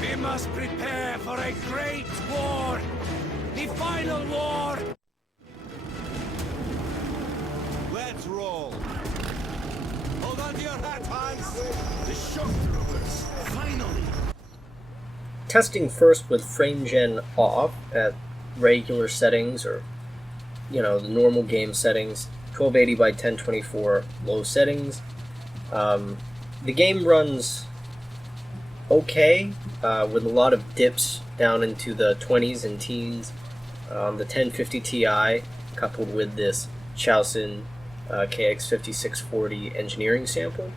We must prepare for a great war! The final war! Let's roll! Hold on to your hat, Hans! The shock troopers! Finally! Testing first with frame gen off at regular settings, or the normal game settings, 1280 by 1024 low settings. The game runs okay, with a lot of dips down into the 20s and teens. The 1050 Ti coupled with this Zhaoxin KX-5640 engineering sample.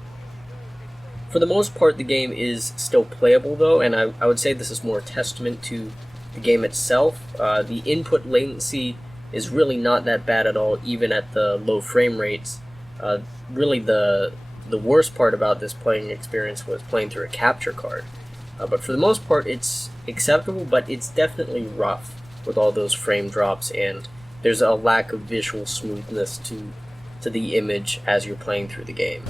For the most part, the game is still playable though, and I would say this is more a testament to the game itself. The input latency is really not that bad at all, even at the low frame rates. Really the worst part about this playing experience was playing through a capture card. But for the most part, it's acceptable, but it's definitely rough with all those frame drops, and there's a lack of visual smoothness to the image as you're playing through the game.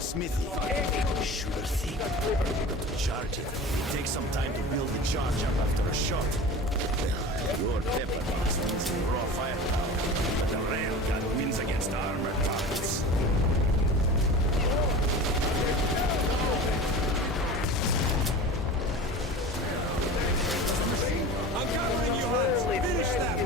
Smithy. Sure thing. To charge it, it takes some time to build the charge up after a shot. Your pepper needs raw firepower, but the railgun wins against armored targets. I'm covering you, Hans! Finish that!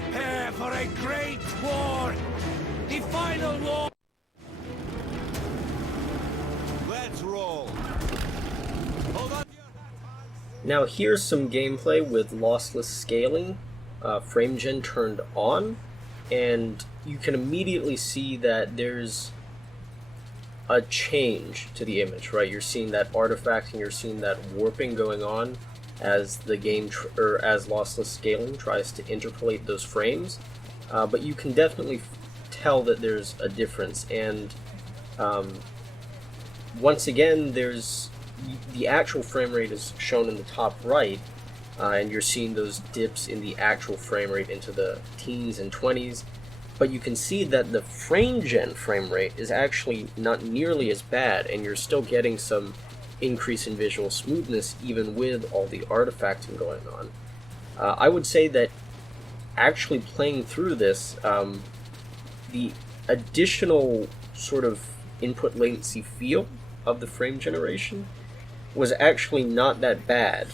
Prepare for a great war! The final war! Let's roll! Hold on to your hat. Now here's some gameplay with lossless scaling, frame gen turned on, and you can immediately see that there's a change to the image, right? You're seeing that artifact and you're seeing that warping going on as the game as lossless scaling tries to interpolate those frames, but you can definitely tell that there's a difference. And once again, there's the actual frame rate is shown in the top right, and you're seeing those dips in the actual frame rate into the teens and 20s. But you can see that the frame gen frame rate is actually not nearly as bad, and you're still getting some increase in visual smoothness even with all the artifacting going on. I would say that actually playing through this, the additional sort of input latency feel of the frame generation was actually not that bad.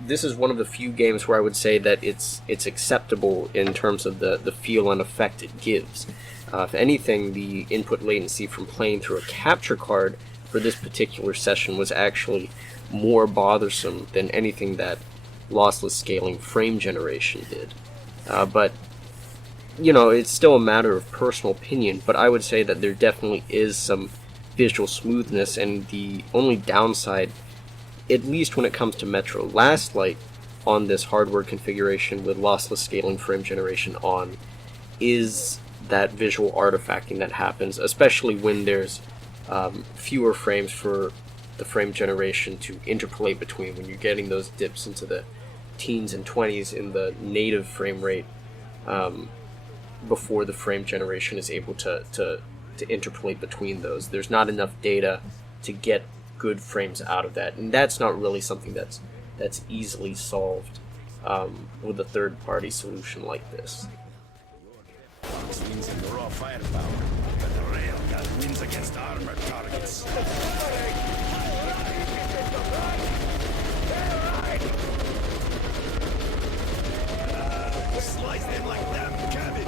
This is one of the few games where I would say that it's acceptable in terms of the feel and effect it gives. If anything, the input latency from playing through a capture card for this particular session was actually more bothersome than anything that lossless scaling frame generation did. But, you know, it's still a matter of personal opinion, but I would say that there definitely is some visual smoothness, and the only downside, at least when it comes to Metro Last Light on this hardware configuration with lossless scaling frame generation on, is that visual artifacting that happens, especially when there's fewer frames for the frame generation to interpolate between, when you're getting those dips into the teens and 20s in the native frame rate before the frame generation is able to interpolate between those. There's not enough data to get good frames out of that, and that's not really something that's easily solved with a third-party solution like this. Wins in the raw firepower, but the railgun wins against armored targets. Slice them like damn cabbage.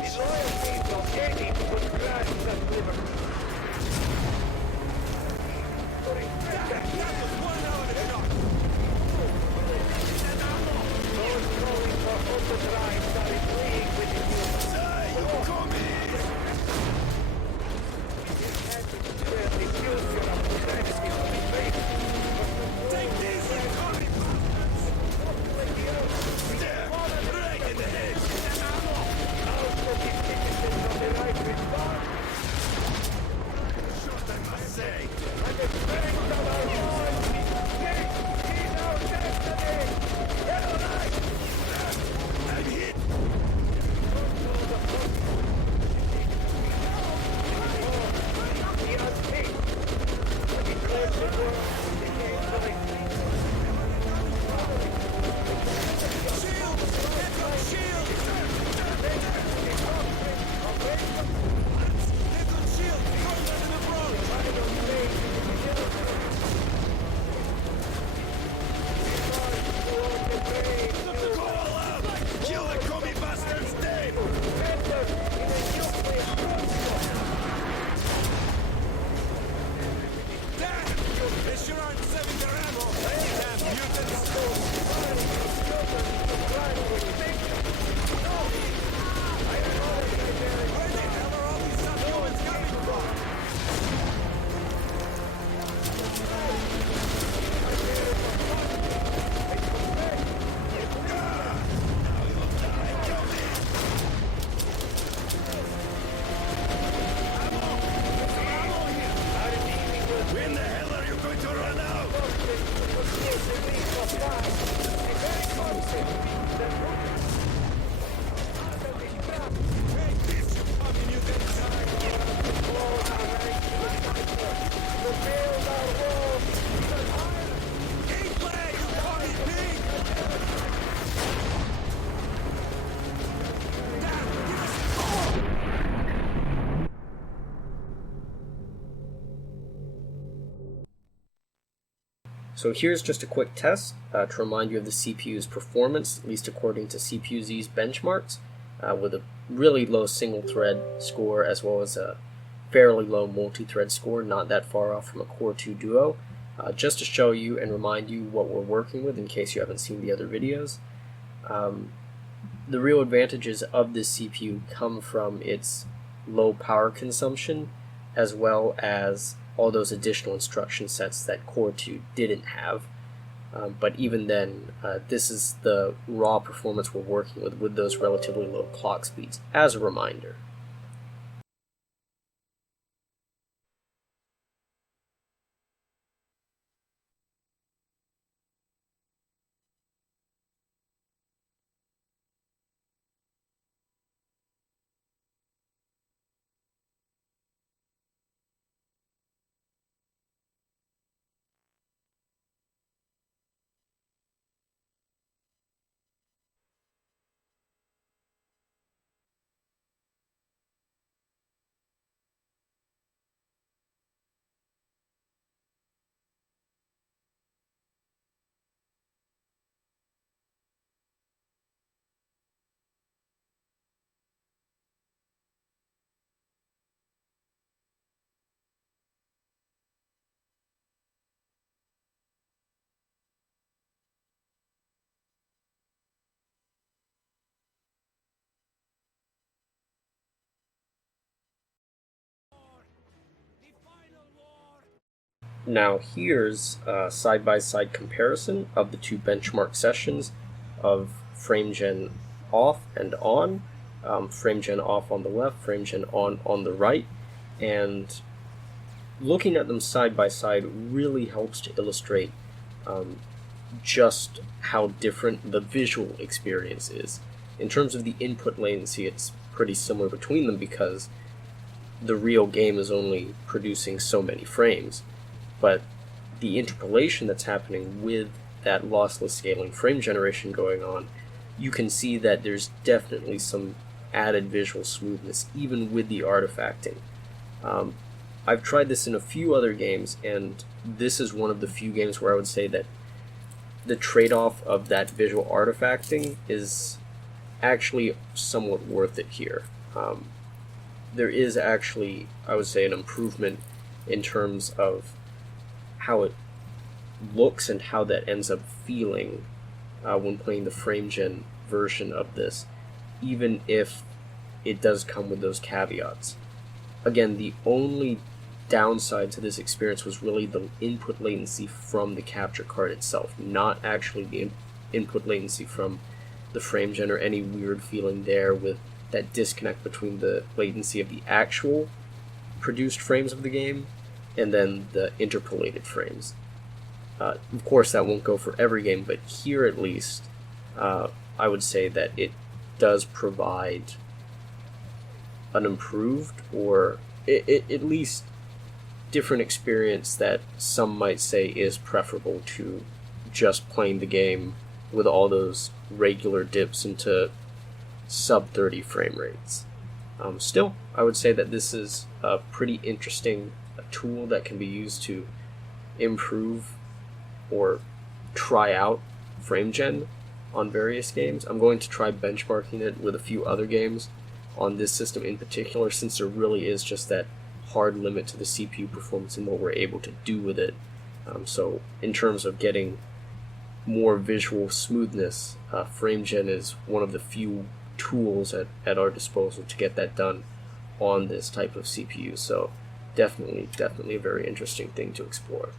So here's just a quick test to remind you of the CPU's performance, at least according to CPUZ's benchmarks. with a really low single thread score as well as a fairly low multi-thread score, not that far off from a Core 2 Duo. Just to show you and remind you what we're working with in case you haven't seen the other videos. The real advantages of this CPU come from its low power consumption as well as all those additional instruction sets that Core 2 didn't have. But even then, this is the raw performance we're working with those relatively low clock speeds, as a reminder. Now here's a side-by-side comparison of the two benchmark sessions of FrameGen off and on, FrameGen off on the left, FrameGen on the right, and looking at them side by side really helps to illustrate just how different the visual experience is. In terms of the input latency, it's pretty similar between them because the real game is only producing so many frames. But the interpolation that's happening with that lossless scaling frame generation going on, you can see that there's definitely some added visual smoothness even with the artifacting. I've tried this in a few other games, and this is one of the few games where I would say that the trade-off of that visual artifacting is actually somewhat worth it here. There is actually, I would say, an improvement in terms of how it looks and how that ends up feeling when playing the FrameGen version of this, even if it does come with those caveats. Again, the only downside to this experience was really the input latency from the capture card itself, not actually the input latency from the FrameGen or any weird feeling there with that disconnect between the latency of the actual produced frames of the game and then the interpolated frames. Of course, that won't go for every game, but here at least, I would say that it does provide an improved, or at least different experience that some might say is preferable to just playing the game with all those regular dips into sub 30 frame rates. Still, I would say that this is a pretty interesting tool that can be used to improve or try out FrameGen on various games. I'm going to try benchmarking it with a few other games on this system in particular, since there really is just that hard limit to the CPU performance and what we're able to do with it. So in terms of getting more visual smoothness, FrameGen is one of the few tools at our disposal to get that done on this type of CPU. So definitely a very interesting thing to explore.